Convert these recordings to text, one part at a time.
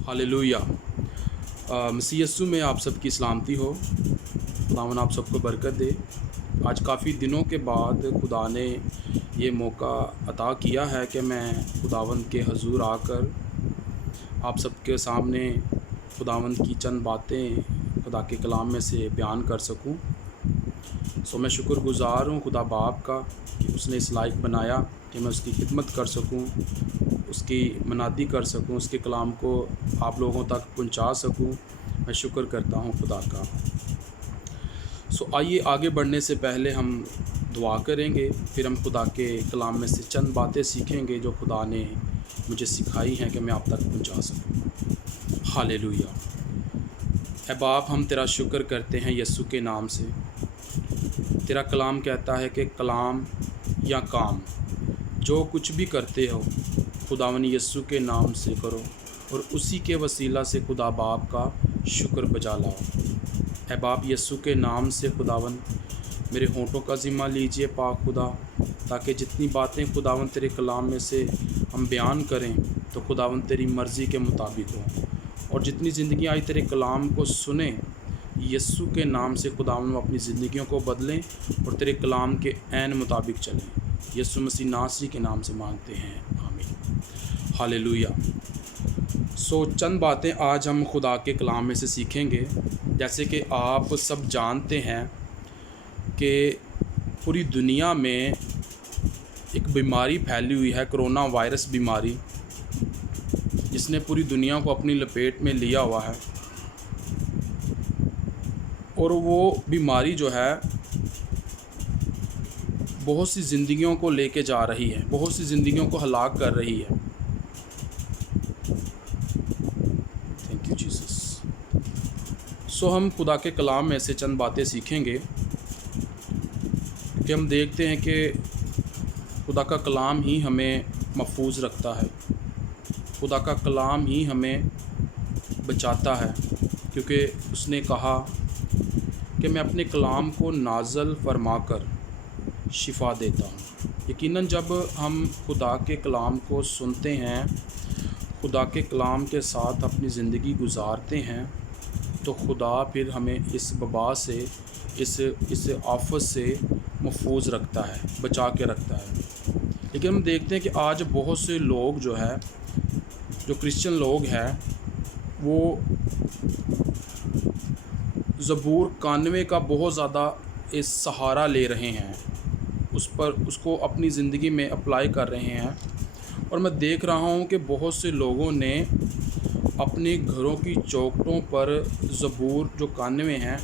Hallelujah. मसीह यस्सु में आप सबकी सलामती हो। खुदावन आप सबको बरकत दे। आज काफ़ी दिनों के बाद खुदा ने ये मौका अता किया है कि मैं खुदावन के हजूर आकर आप सबके सामने खुदावन की चंद बातें खुदा के कलाम में से बयान कर सकूं। मैं शुक्रगुज़ार हूँ खुदा बाप का कि उसने इस लायक बनाया कि मैं उसकी खिदमत कर सकूं, उसकी मनादी कर सकूं, उसके कलाम को आप लोगों तक पहुंचा सकूं। मैं शुक्र करता हूं खुदा का। आइए आगे बढ़ने से पहले हम दुआ करेंगे, फिर हम खुदा के कलाम में से चंद बातें सीखेंगे जो खुदा ने मुझे सिखाई हैं कि मैं आप तक पहुंचा सकूं। हालेलुया। ऐ बाप, हम तेरा शुक्र करते हैं यस्सु के नाम से। तेरा कलाम कहता है कि कलाम या काम जो कुछ भी करते हो खुदावन यस्सु के नाम से करो और उसी के वसीला से खुदा बाप का शुक्र बजा लाओ। ऐ बाप, यस्सु के नाम से खुदावन मेरे होंठों का ज़िम्मा लीजिए पाक खुदा, ताकि जितनी बातें खुदावन तेरे कलाम में से हम बयान करें तो खुदावन तेरी मर्ज़ी के मुताबिक हो, और जितनी ज़िंदगी आई तेरे कलाम को सुने यस्सु के नाम से खुदावन अपनी ज़िंदगियों को बदलें और तेरे कलाम के ऐन मुताबिक चलें। यस्सु मसीह नासरी के नाम से मांगते हैं, आमीन। हालेलुया। चंद बातें आज हम खुदा के कलाम में से सीखेंगे। जैसे कि आप सब जानते हैं कि पूरी दुनिया में एक बीमारी फैली हुई है, कोरोना वायरस बीमारी, जिसने पूरी दुनिया को अपनी लपेट में लिया हुआ है। और वो बीमारी जो है बहुत सी ज़िंदगियों को लेके जा रही है, बहुत सी ज़िंदगियों को हलाक कर रही है। Thank you Jesus. हम खुदा के कलाम में से चंद बातें सीखेंगे कि हम देखते हैं कि खुदा का कलाम ही हमें महफूज रखता है, खुदा का कलाम ही हमें बचाता है, क्योंकि उसने कहा कि मैं अपने कलाम को नाज़ल फरमाकर शिफा देता हूँ। यकीनन जब हम खुदा के कलाम को सुनते हैं, खुदा के कलाम के साथ अपनी ज़िंदगी गुजारते हैं, तो खुदा फिर हमें इस वबा से, इस आफत से महफूज रखता है, बचा के रखता है। लेकिन हम देखते हैं कि आज बहुत से लोग जो क्रिश्चियन लोग हैं, वो ज़बूर 91 का बहुत ज़्यादा इस सहारा ले रहे हैं, उसको अपनी ज़िंदगी में अप्लाई कर रहे हैं। और मैं देख रहा हूँ कि बहुत से लोगों ने अपने घरों की चौखटों पर ज़बूर जो 91 हैं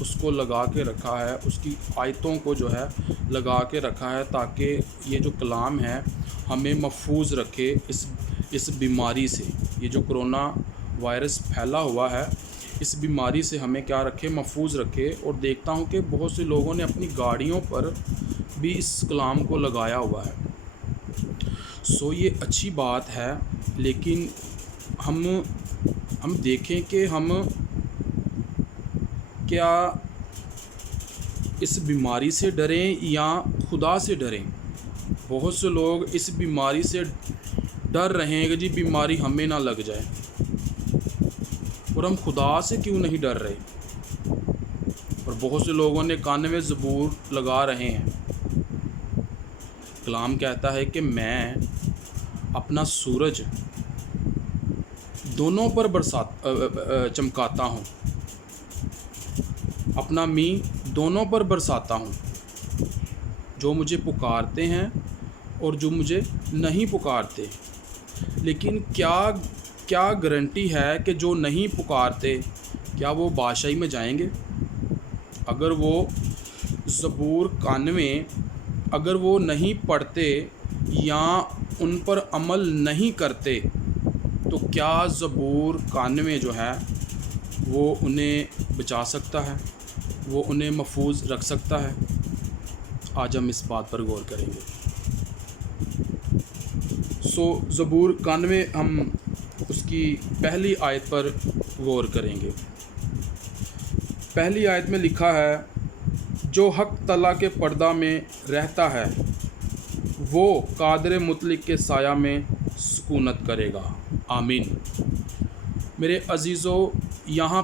उसको लगा के रखा है, उसकी आयतों को जो है लगा के रखा है, ताकि ये जो कलाम है हमें महफूज रखे इस बीमारी से। ये जो कोरोना वायरस फैला हुआ है, इस बीमारी से हमें क्या रखे, महफूज रखे। और देखता हूँ कि बहुत से लोगों ने अपनी गाड़ियों पर भी इस कलाम को लगाया हुआ है। ये अच्छी बात है, लेकिन हम देखें कि हम क्या इस बीमारी से डरें या खुदा से डरें। बहुत से लोग इस बीमारी से डर रहे हैं कि जी बीमारी हमें ना लग जाए, और हम खुदा से क्यों नहीं डर रहे। और बहुत से लोगों ने 91 ज़बूर लगा रहे हैं। कलाम कहता है कि मैं अपना सूरज दोनों पर चमकाता हूँ, अपना मी दोनों पर बरसाता हूँ, जो मुझे पुकारते हैं और जो मुझे नहीं पुकारते। लेकिन क्या गारंटी है कि जो नहीं पुकारते क्या वो बादशाही में जाएंगे? अगर वो ज़बूर 91 अगर वो नहीं पढ़ते या उन पर अमल नहीं करते, तो क्या ज़बूर 91 जो है वो उन्हें बचा सकता है, वो उन्हें महफूज रख सकता है? आज हम इस बात पर गौर करेंगे। ज़बूर 91 हम उसकी पहली आयत पर गौर करेंगे। पहली आयत में लिखा है, जो हक तला के पर्दा में रहता है वो कादर मुतलिक के साया में सुकूनत करेगा। आमीन। میرے عزیزو، یہاں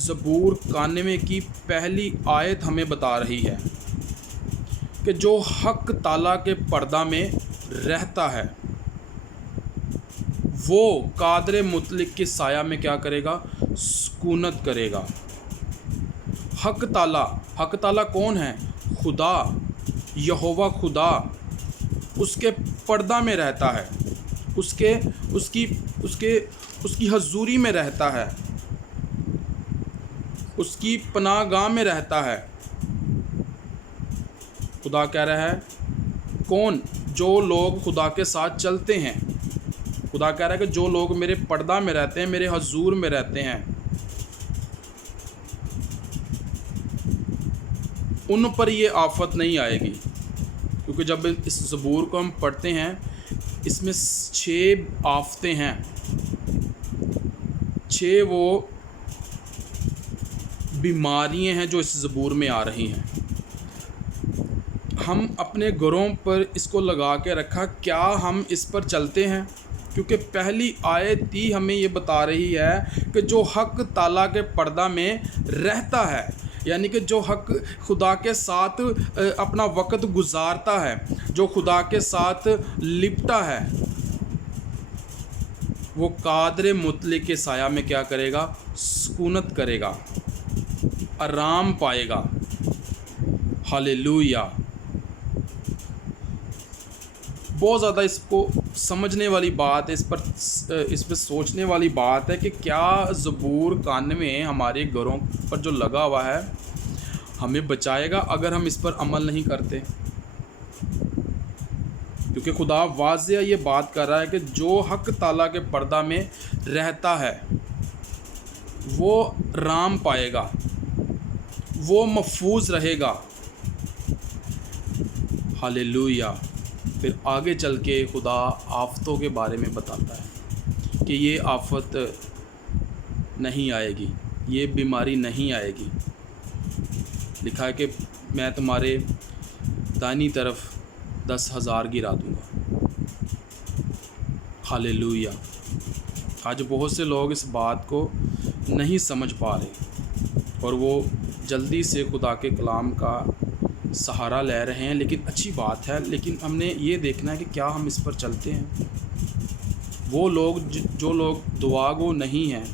زبور 91 کی پہلی آیت ہمیں بتا رہی ہے کہ جو حق تعالیٰ کے پردہ میں رہتا ہے وہ قادر مطلق کے سایہ میں کیا کرے گا؟ سکونت کرے گا۔ حق تعالیٰ کون ہے؟ خدا، یہوہ خدا، اس کے پردہ میں رہتا ہے، اس کی حضوری میں رہتا ہے، اس کی پناہ گاہ میں رہتا ہے۔ خدا کہہ رہا ہے کون؟ جو لوگ خدا کے ساتھ چلتے ہیں۔ خدا کہہ رہا ہے کہ جو لوگ میرے پردہ میں رہتے ہیں، میرے حضور میں رہتے ہیں، ان پر یہ آفت نہیں آئے گی۔ کیونکہ جب اس زبور کو ہم پڑھتے ہیں، اس میں 6 آفتیں ہیں، 6 وہ بیماریاں ہیں جو اس زبور میں آ رہی ہیں۔ ہم اپنے گھروں پر اس کو لگا کے رکھا، کیا ہم اس پر چلتے ہیں؟ کیونکہ پہلی آیت ہی ہمیں یہ بتا رہی ہے کہ جو حق تعالیٰ کے پردہ میں رہتا ہے، یعنی کہ جو حق خدا کے ساتھ اپنا وقت گزارتا ہے، جو خدا کے ساتھ لپٹا ہے، وہ قادر مطلق کے سایہ میں کیا کرے گا؟ سکونت کرے گا، آرام پائے گا۔ ہاللیلویہ۔ بہت زیادہ اس کو سمجھنے والی بات ہے، اس پہ سوچنے والی بات ہے کہ کیا زبور 91 ہمارے گھروں پر جو لگا ہوا ہے ہمیں بچائے گا اگر ہم اس پر عمل نہیں کرتے؟ کیونکہ خدا واضح یہ بات کر رہا ہے کہ جو حق تعالیٰ کے پردہ میں رہتا ہے وہ رام پائے گا، وہ محفوظ رہے گا۔ ہاللیلویہ۔ پھر آگے چل کے خدا آفتوں کے بارے میں بتاتا ہے کہ یہ آفت نہیں آئے گی، یہ بیماری نہیں آئے گی۔ لکھا ہے کہ میں تمہارے دائنی طرف 10,000 گرا دوں گا۔ ہاللیلویہ۔ آج بہت سے لوگ اس بات کو نہیں سمجھ پا رہے اور وہ جلدی سے خدا کے کلام کا سہارا لے رہے ہیں، لیکن اچھی بات ہے، لیکن ہم نے یہ دیکھنا ہے کہ کیا ہم اس پر چلتے ہیں۔ وہ لوگ جو لوگ دعا گو نہیں ہیں،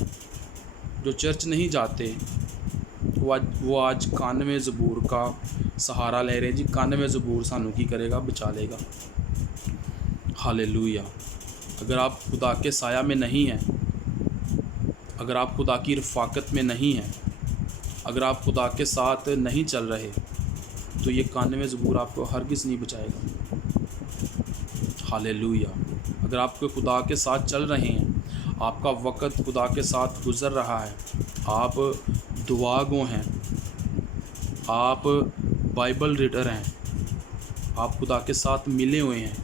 جو چرچ نہیں جاتے، وہ آج 91 زبور کا سہارا لے رہے۔ جی 91 زبور سانو کی کرے گا؟ بچا لے گا۔ ہاللیلویہ۔ اگر آپ خدا کے سایہ میں نہیں ہیں، اگر آپ خدا کی رفاقت میں نہیں ہیں، اگر آپ خدا کے ساتھ نہیں چل رہے، تو یہ 91 زبور آپ کو ہرگز نہیں بچائے گا۔ ہاللیلویہ۔ اگر آپ کو خدا کے ساتھ چل رہے ہیں، آپ کا وقت خدا کے ساتھ گزر رہا ہے، آپ دعا گو ہیں، آپ بائبل ریڈر ہیں، آپ خدا کے ساتھ ملے ہوئے ہیں،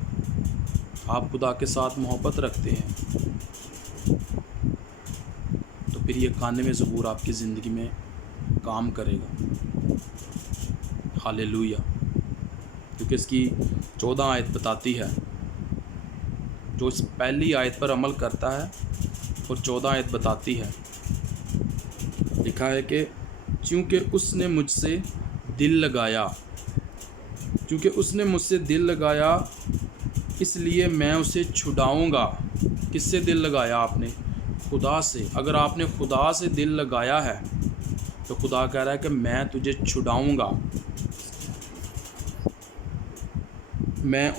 آپ خدا کے ساتھ محبت رکھتے ہیں، تو پھر یہ 91 زبور آپ کی زندگی میں کام کرے گا۔ ہاللیلویہ۔ کیونکہ اس کی 14 آیت بتاتی ہے، جو اس پہلی آیت پر عمل کرتا ہے اور 14 آیت بتاتی ہے، لکھا ہے کہ چونکہ اس نے مجھ سے دل لگایا، چونکہ اس نے مجھ سے دل لگایا اس لیے میں اسے چھڑاؤں گا۔ کس سے دل لگایا آپ نے؟ خدا سے۔ اگر آپ نے خدا سے دل لگایا ہے تو خدا کہہ رہا ہے کہ میں تجھے چھڑاؤں گا، میں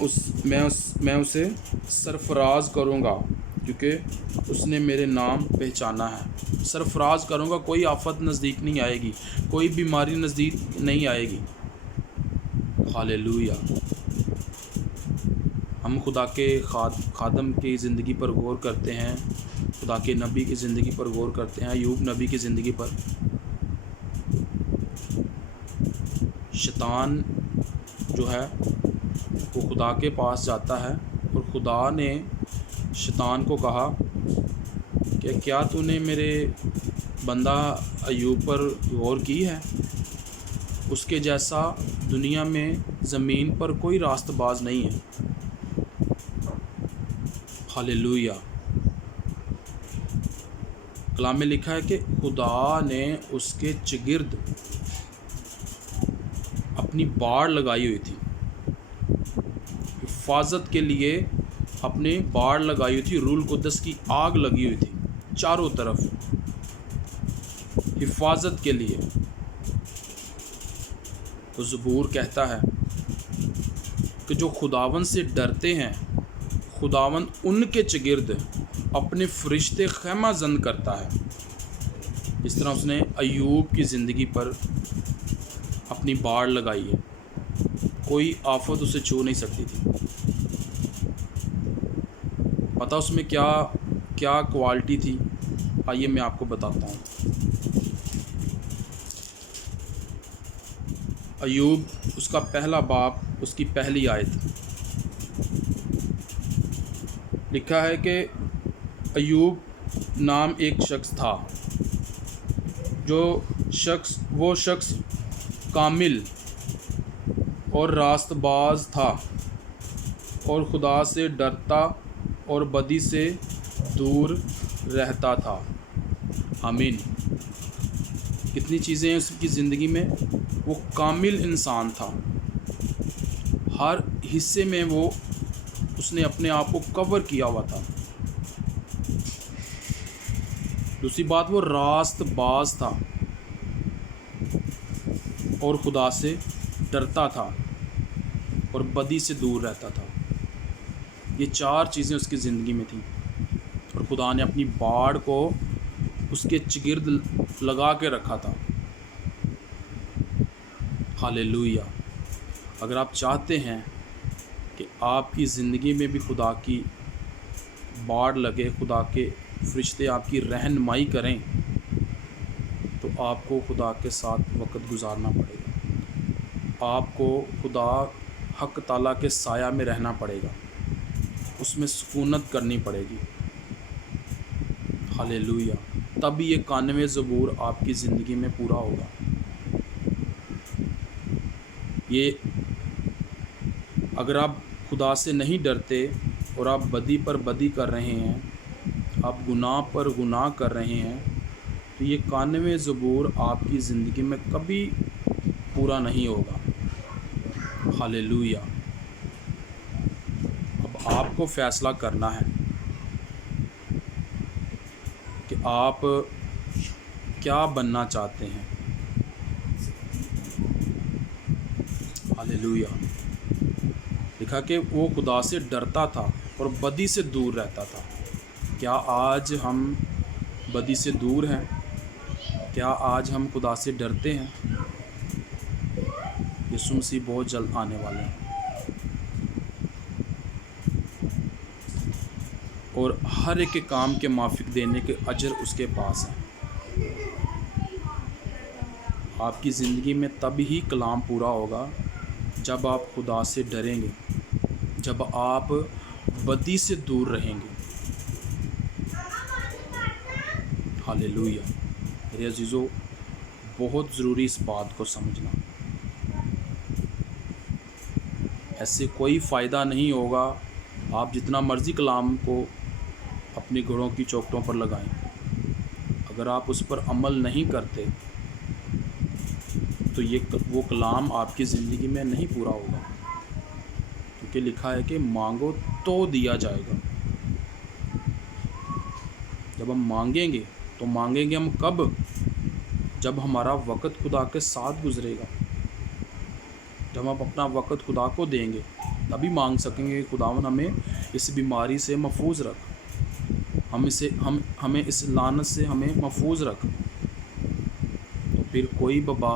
اسے سرفراز کروں گا، کیونکہ اس نے میرے نام پہچانا ہے۔ سرفراز کروں گا، کوئی آفت نزدیک نہیں آئے گی، کوئی بیماری نزدیک نہیں آئے گی۔ ہاللیلویہ۔ ہم خدا کے خادم کی زندگی پر غور کرتے ہیں، خدا کے نبی کی زندگی پر غور کرتے ہیں، ایوب نبی کی زندگی پر۔ شیطان جو ہے وہ خدا کے پاس جاتا ہے اور خدا نے شیطان کو کہا کہ کیا تو نے میرے بندہ ایوب پر غور کی ہے؟ اس کے جیسا دنیا میں زمین پر کوئی راست باز نہیں ہے۔ ہاللیلویہ۔ کلام میں لکھا ہے کہ خدا نے اس کے چگرد اپنی باڑ لگائی ہوئی تھی، حفاظت کے لیے اپنے باڑ لگائی ہوئی تھی، روح القدس کی آگ لگی ہوئی تھی چاروں طرف حفاظت کے لیے۔ تو زبور کہتا ہے کہ جو خداوند سے ڈرتے ہیں خداوند ان کے چگرد اپنے فرشتے خیمہ زن کرتا ہے، جس طرح اس نے ایوب کی زندگی پر اپنی باڑ لگائی ہے، کوئی آفت اسے چھو نہیں سکتی تھی۔ پتہ اس میں کیا کوالٹی تھی، آئیے میں آپ کو بتاتا ہوں۔ ایوب اس کا پہلا باب، اس کی پہلی آیت لکھا ہے کہ ایوب نام ایک شخص تھا، وہ شخص کامل اور راست باز تھا اور خدا سے ڈرتا اور بدی سے دور رہتا تھا۔ آمین۔ کتنی چیزیں ہیں اس کی زندگی میں، وہ کامل انسان تھا، ہر حصے میں اس نے اپنے آپ کو کور کیا ہوا تھا۔ دوسری بات، وہ راست باز تھا اور خدا سے ڈرتا تھا اور بدی سے دور رہتا تھا۔ یہ چار چیزیں اس کی زندگی میں تھیں، اور خدا نے اپنی باڑ کو اس کے چگرد لگا کے رکھا تھا۔ ہالےلویا۔ اگر آپ چاہتے ہیں کہ آپ کی زندگی میں بھی خدا کی باڑ لگے، خدا کے فرشتے آپ کی رہنمائی کریں، تو آپ کو خدا کے ساتھ وقت گزارنا پڑے گا، آپ کو خدا حق تعالیٰ کے سایہ میں رہنا پڑے گا، اس میں سکونت کرنی پڑے گی۔ ہالےلویا۔ تب یہ 91 زبور آپ کی زندگی میں پورا ہوگا۔ یہ اگر آپ خدا سے نہیں ڈرتے اور آپ بدی پر بدی کر رہے ہیں، آپ گناہ پر گناہ کر رہے ہیں، تو یہ 91 زبور آپ کی زندگی میں کبھی پورا نہیں ہوگا۔ ہالےلویا۔ اب آپ کو فیصلہ کرنا ہے کہ آپ کیا بننا چاہتے ہیں۔ ہالےلویا۔ لکھا کہ وہ خدا سے ڈرتا تھا اور بدی سے دور رہتا تھا۔ کیا آج ہم بدی سے دور ہیں؟ کیا آج ہم خدا سے ڈرتے ہیں؟ یسوع مسیح بہت جلد آنے والے ہیں، اور ہر ایک کے کام کے موافق دینے کے اجر اس کے پاس ہے۔ آپ کی زندگی میں تب ہی کلام پورا ہوگا جب آپ خدا سے ڈریں گے، جب آپ بدی سے دور رہیں گے۔ ہالےلویا۔ میرے عزیزو، بہت ضروری اس بات کو سمجھنا۔ ایسے کوئی فائدہ نہیں ہوگا، آپ جتنا مرضی کلام کو اپنی گھڑوں کی چوکھٹوں پر لگائیں، اگر آپ اس پر عمل نہیں کرتے تو وہ کلام آپ کی زندگی میں نہیں پورا ہوگا، کیونکہ لکھا ہے کہ مانگو تو دیا جائے گا۔ جب ہم مانگیں گے تو مانگیں گے ہم کب؟ جب ہمارا وقت خدا کے ساتھ گزرے گا، جب ہم اپنا وقت خدا کو دیں گے، تبھی مانگ سکیں گے کہ خداوند ہمیں اس بیماری سے محفوظ رکھ، ہمیں اس لعنت سے ہمیں محفوظ رکھ۔ تو پھر کوئی وبا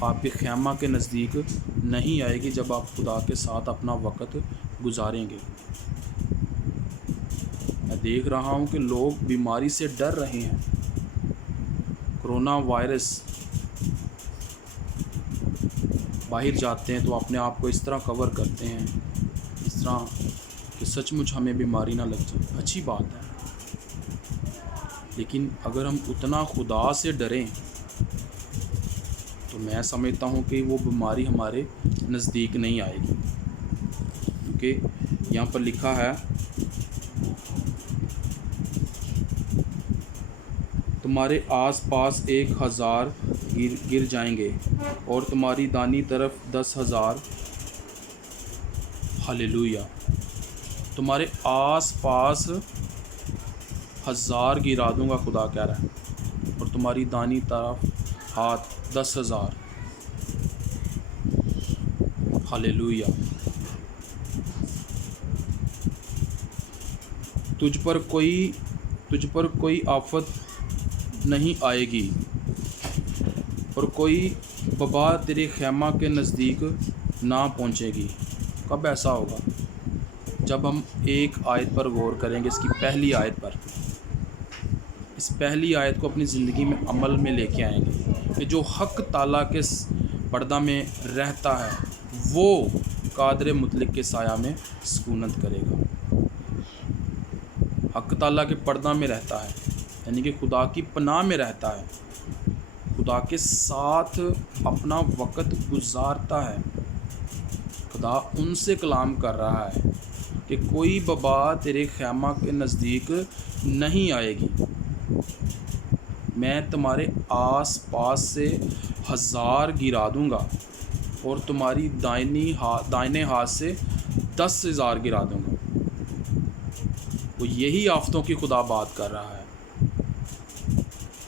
آپ کے خیمہ کے نزدیک نہیں آئے گی جب آپ خدا کے ساتھ اپنا وقت گزاریں گے۔ میں دیکھ رہا ہوں کہ لوگ بیماری سے ڈر رہے ہیں، کرونا وائرس، باہر جاتے ہیں تو اپنے آپ کو اس طرح کور کرتے ہیں، اس طرح کہ سچ مچ ہمیں بیماری نہ لگ جائے۔ اچھی بات ہے، لیکن اگر ہم اتنا خدا سے ڈریں تو میں سمجھتا ہوں کہ وہ بیماری ہمارے نزدیک نہیں آئے گی، کیونکہ یہاں پر لکھا ہے तुम्हारे आस पास 1,000 गिर जाएंगे और तुम्हारी दानी तरफ 10,000। हालेलुया। तुम्हारे आस पास 1,000 गिरा दूंगा, खुदा कह रहा है, और तुम्हारी दानी तरफ हाथ 10,000। हालेलुया। तुझ पर कोई आफत नहीं आएगी और कोई वबा तेरे खैमा के नज़दीक ना पहुँचेगी। कब ऐसा होगा? जब हम एक आयत पर गौर करेंगे, इसकी पहली आयत पर। इस पहली आयत को अपनी ज़िंदगी में अमल में लेके आएंगे कि जो हक ताला के पर्दा में रहता है वो कादर मुतलक के साया में सुकूनत करेगा। हक ताला के पर्दा में रहता है यानी कि खुदा की पनाह में रहता है, खुदा के साथ अपना वक़्त गुजारता है। खुदा उनसे कलाम कर रहा है कि कोई वबा तेरे खैमा के नज़दीक नहीं आएगी। मैं तुम्हारे आस पास से 1,000 गिरा दूंगा और तुम्हारी दाहिने हाथ से 10,000 गिरा दूंगा। वो यही आफतों की खुदा बात कर रहा है।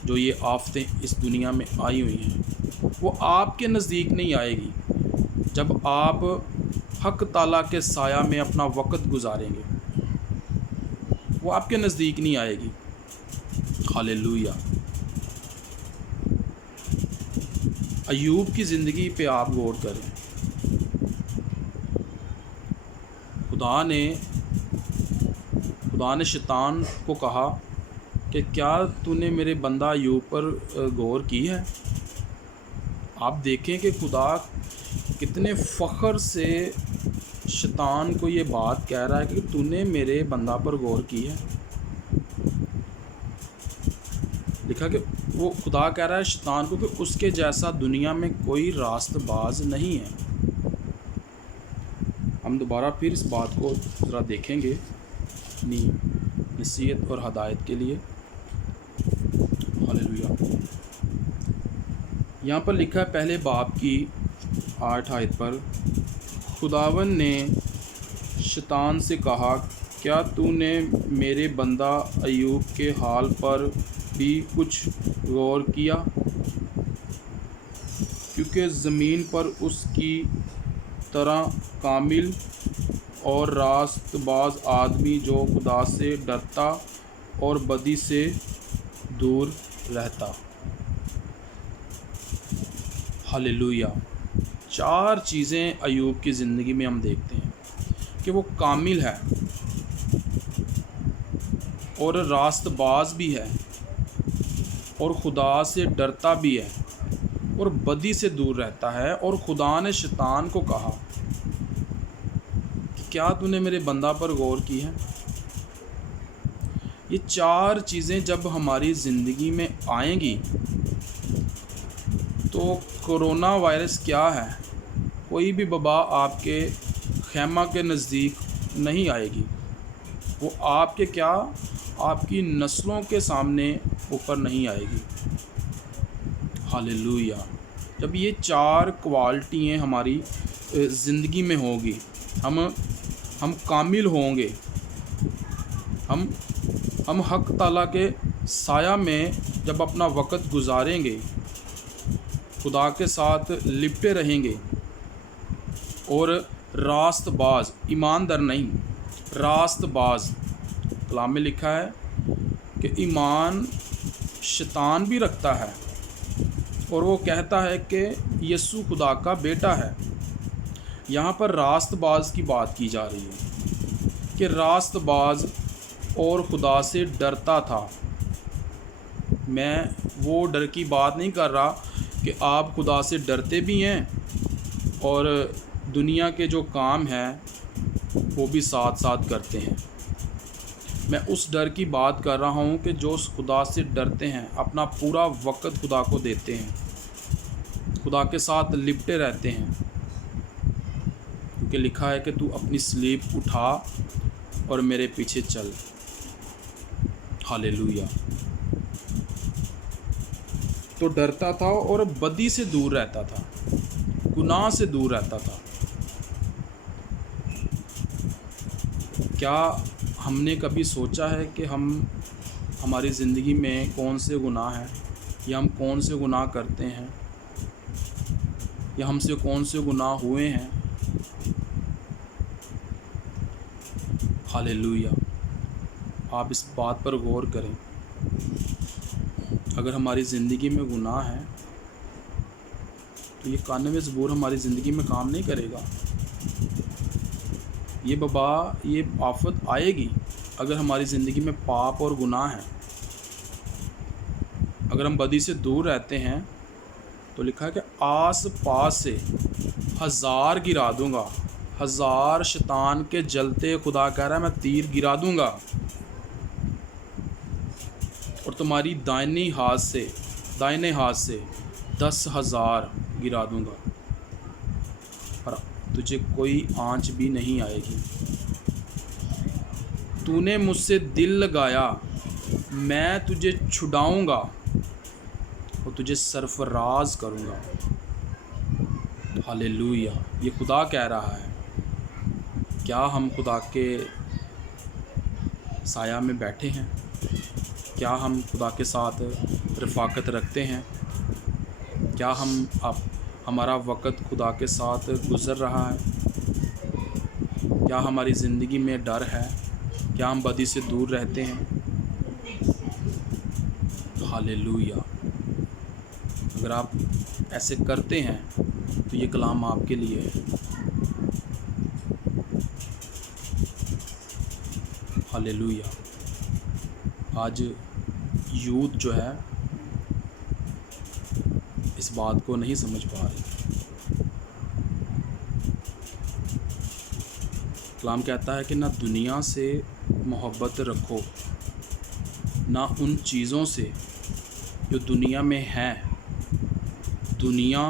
जो ये आफतें इस दुनिया में आई हुई हैं वो आपके नज़दीक नहीं आएगी जब आप हक ताला के साया में अपना वक़्त गुजारेंगे। वो आपके नज़दीक नहीं आएगी। हालेलुया। अय्यूब की ज़िंदगी पे आप गौर करें। खुदा ने शैतान को कहा कि क्या तूने मेरे बंदा अय्यूब पर गौर की है? आप देखें कि खुदा कितने फ़ख्र से शैतान को ये बात कह रहा है कि तूने मेरे बंदा पर गौर की है। लिखा कि वो खुदा कह रहा है शैतान को कि उसके जैसा दुनिया में कोई रास्तबाज नहीं है। हम दोबारा फिर इस बात को ज़रा देखेंगे अपनी नसीहत और हदायत के लिए। हालेलुया। यहाँ पर लिखा है पहले बाब की 8 आयत पर, खुदावन ने शैतान से कहा, क्या तूने मेरे बंदा अय्यूब के हाल पर भी कुछ गौर किया? क्योंकि ज़मीन पर उसकी तरह कामिल और रास्तबाज आदमी जो खुदा से डरता और बदी से दूर रहता। हालेलुया। 4 चीज़ें अय्यूब की ज़िंदगी में हम देखते हैं कि वो कामिल है और रास्तबाज भी है और खुदा से डरता भी है और बदी से दूर रहता है। और खुदा ने शैतान को कहा कि क्या तूने मेरे बंदा पर गौर की है? ये 4 चीज़ें जब हमारी ज़िंदगी में आएंगी तो कोरोना वायरस क्या है, कोई भी वबा आपके खैमा के नज़दीक नहीं आएगी। वो आपके क्या, आपकी नस्लों के सामने ऊपर नहीं आएगी। हालेलुया। जब ये 4 क्वालिटियाँ हमारी ज़िंदगी में होगी, हम कामिल होंगे, हम हक ताला के साया में जब अपना वक़्त गुजारेंगे, खुदा के साथ लिपटे रहेंगे और रास्तबाज, ईमानदार नहीं, रास्तबाज। कलाम में लिखा है कि ईमान शैतान भी रखता है और वो कहता है कि यीशु खुदा का बेटा है। यहाँ पर रास्तबाज की बात की जा रही है कि रास्तबाज और खुदा से डरता था। मैं वो डर की बात नहीं कर रहा कि आप खुदा से डरते भी हैं और दुनिया के जो काम हैं वो भी साथ साथ करते हैं। मैं उस डर की बात कर रहा हूँ कि जो खुदा से डरते हैं, अपना पूरा वक़्त खुदा को देते हैं, खुदा के साथ लिपटे रहते हैं। क्योंकि लिखा है कि तू अपनी स्लीप उठा और मेरे पीछे चल। हालेलुया। तो डरता था और बदी से दूर रहता था, गुनाह से दूर रहता था। क्या हमने कभी सोचा है कि हमारी ज़िंदगी में कौन से गुनाह हैं, या हम कौन से गुनाह करते हैं, या हमसे कौन से गुनाह हुए हैं? हालेलुया। आप इस बात पर गौर करें। अगर हमारी ज़िंदगी में गुनाह है तो ये 91 ज़बूर हमारी ज़िंदगी में काम नहीं करेगा। ये आफत आएगी अगर हमारी ज़िंदगी में पाप और गुनाह है। अगर हम बदी से दूर रहते हैं तो लिखा है कि आस पास से 1000 गिरा दूंगा, 1000 शैतान के जलते, खुदा कह रहा है मैं तीर गिरा दूंगा, और तुम्हारी दाहिने हाथ से 10,000 गिरा दूंगा, पर तुझे कोई आँच भी नहीं आएगी। तूने मुझसे दिल लगाया, मैं तुझे छुड़ाऊंगा और तुझे सरफराज करूंगा। हालेलुया। ये खुदा कह रहा है। क्या हम खुदा के साया में बैठे हैं? क्या हम खुदा के साथ रफ़ाकत रखते हैं? क्या हमारा वक़्त खुदा के साथ गुज़र रहा है? क्या हमारी ज़िंदगी में डर है? क्या हम बदी से दूर रहते हैं? हालेलुया। अगर आप ऐसे करते हैं तो ये कलाम आपके लिए है। हालेलुया। आज यूथ जो है इस बात को नहीं समझ पा रहे। कलाम कहता है कि ना दुनिया से मोहब्बत रखो, ना उन चीज़ों से जो दुनिया में हैं। दुनिया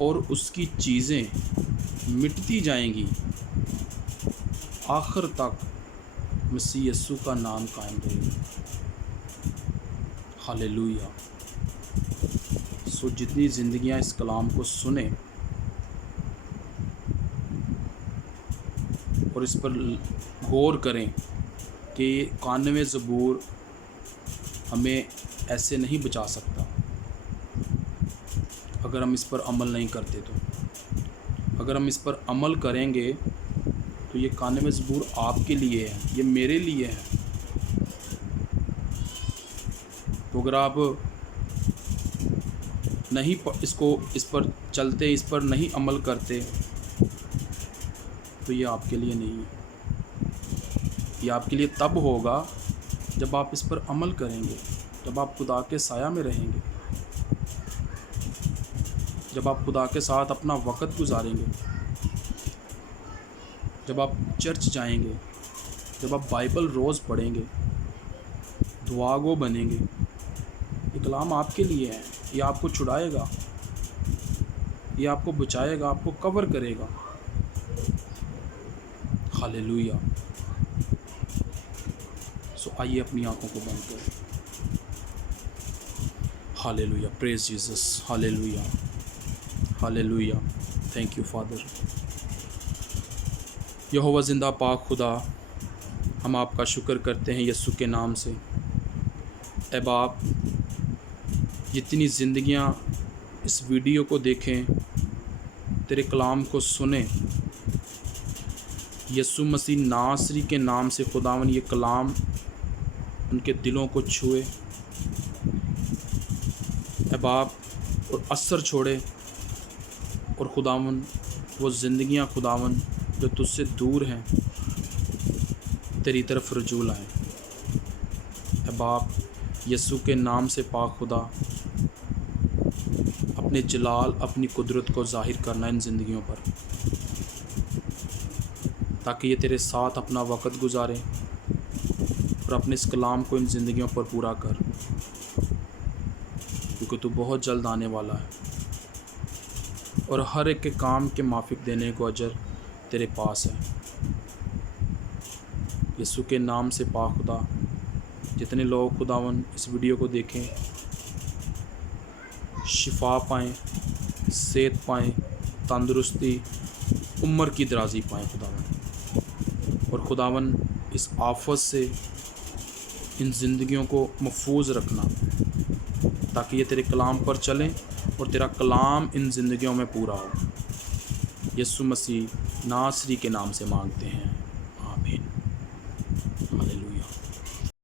और उसकी चीज़ें मिटती जाएंगी, आखिर तक मसीह यीशु का नाम कायम रहेगा। हालेलुया। सो जितनी ज़िंदगियां इस कलाम को सुने और इस पर गौर करें कि 91 ज़बूर हमें ऐसे नहीं बचा सकता अगर हम इस पर अमल नहीं करते। तो अगर हम इस पर अमल करेंगे तो ये 91 ज़बूर आपके लिए है, ये मेरे लिए है। तो अगर आप नहीं इस पर चलते, इस पर नहीं अमल करते, तो ये आपके लिए नहीं है। ये आपके लिए तब होगा जब आप इस पर अमल करेंगे, जब आप खुदा के साया में रहेंगे, जब आप खुदा के साथ अपना वक़्त गुजारेंगे, जब आप चर्च जाएंगे, जब आप बाइबल रोज़ पढ़ेंगे, दुआ गो बनेंगे। ये कलाम आपके लिए है। ये आपको छुड़ाएगा, ये आपको बचाएगा, आपको कवर करेगा। हालेलुया। सो आइए अपनी आंखों को बंद करें। Hallelujah. Praise Jesus. Hallelujah, hallelujah. Thank you father. यहोवा ज़िंदा पाक खुदा, हम आपका शुक्र करते हैं यीशु के नाम से। ऐ बाप, जितनी ज़िंदगियां इस वीडियो को देखें, तेरे कलाम को सुने, यीशु मसीह नासरी के नाम से खुदावन ये कलाम उनके दिलों को छुए ऐ बाप, और असर छोड़े, और खुदावन वो ज़िंदगियां खुदावन जो तुझसे दूर हैं तेरी तरफ रजू लाएं। ऐ बाप, यीशु के नाम से पाक खुदा अपने जलाल, अपनी कुदरत को ज़ाहिर करना इन ज़िंदगियों पर, ताकि ये तेरे साथ अपना वक़्त गुजारें और अपने इस कलाम को इन ज़िंदगियों पर पूरा कर, क्योंकि तू बहुत जल्द आने वाला है और हर एक के काम के माफिक देने को अजर तेरे पास है। यीशु के नाम से पाक खुदा, जितने लोग खुदावन इस वीडियो को देखें, شفا پائیں، صحت پائیں، تندرستی، عمر کی درازی پائیں خداون، اور خداون اس آفت سے ان زندگیوں کو محفوظ رکھنا تاکہ یہ تیرے کلام پر چلیں اور تیرا کلام ان زندگیوں میں پورا ہو۔ یسوع مسیح ناصری کے نام سے مانگتے ہیں،